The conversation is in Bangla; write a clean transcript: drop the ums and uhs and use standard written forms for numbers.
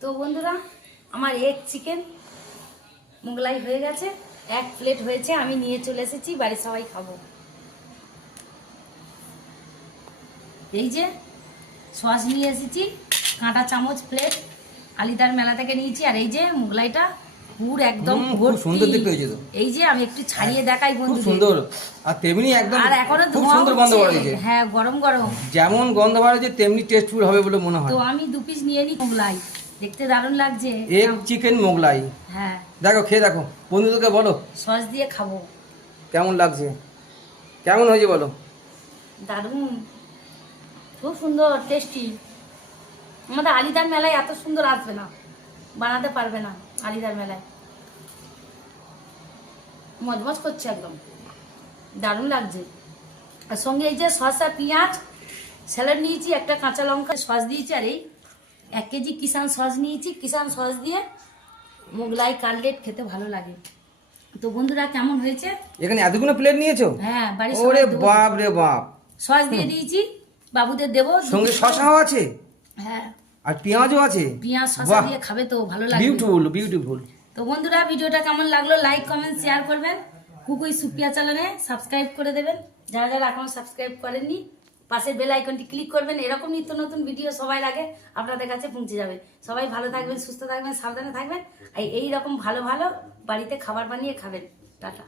তো বন্ধুরা, আমার এগ চিকেন মোগলাই হয়ে গেছে, 1 প্লেট হয়েছে, আমি নিয়ে চলে এসেছি, বাড়ির সবাই খাবো। এই যে সস নিয়ে এসেছি, কাঁটা চামচ প্লেট আলিদার মেলা থেকে নিয়েছি। আর এই যে মোগলাইটা পুরো একদম খুব সুন্দর দেখতে হয়েছে তো। এই যে আমি একটু ছাড়িয়ে দেখাই খুব বন্ধুদের। সুন্দর, আর তেমনি একদম আর এখনো খুব ধোঁয়া সুন্দর গন্ধ উঠছে। বেরিয়েছে। হ্যাঁ, গরম গরম। যেমন গন্ধ বেরিয়েছে তেমনি টেস্টফুল হবে বলে মনে হয়। তো আমি 2 পিস নিয়ে নিই মোগলাই, দেখতে দারুণ লাগছে। এগ চিকেন মোগলাই, হ্যাঁ, দেখো খেয়ে দেখো, বন্ধুদেরকে বলো সস দিয়ে খাবো। কেমন লাগছে, কেমন হয়েছে বলো। দারুণ, খুব সুন্দর, টেস্টি। আমাদের আলিদার মেলায় এত সুন্দর আসবে না, বানাতে পারবে না আলিদার মেলায়। মজমজ করছে একদম, দারুণ লাগছে। আর সঙ্গে এই যে শসা, পেঁয়াজ, স্যালাড নিয়েছি, একটা কাঁচা লঙ্কা, সস দিয়েছি। আর এই 1 কেজি কিষান সস নিয়েছি, কিষান সস দিয়ে মোগলাই কাটলেট খেতে ভালো লাগে। তো বন্ধুরা, কেমন হয়েছে? এখানে এতগুলো প্লেট নিয়েছো? হ্যাঁ, বাড়ির ওরে সবাই দেবো। বাপ রে বাপ, সস দিয়ে দিয়েছি, বাবুদের দেবো। সঙ্গে শসাও আছে, হ্যাঁ, আর পেঁয়াজও আছে। পেঁয়াজ শসা দিয়ে খাবে তো ভালো লাগবে। Beautiful beautiful. তো বন্ধুরা, ভিডিওটা কেমন লাগলো লাইক কমেন্ট শেয়ার করবেন। কুকুই সুপিয়া চ্যানেলে সাবস্ক্রাইব করে দেবেন যারা যারা এখনো সাবস্ক্রাইব করেননি। পাশের বেল আইকনটি ক্লিক করবেন, এরকম নিত্য নতুন ভিডিও সবার আগে আপনাদের কাছে পৌঁছে যাবে। সবাই ভালো থাকবেন, সুস্থ থাকবেন, সাবধানে থাকবেন। আর এই রকম ভালো ভালো বাড়িতে খাবার বানিয়ে খাবেন। টাটা।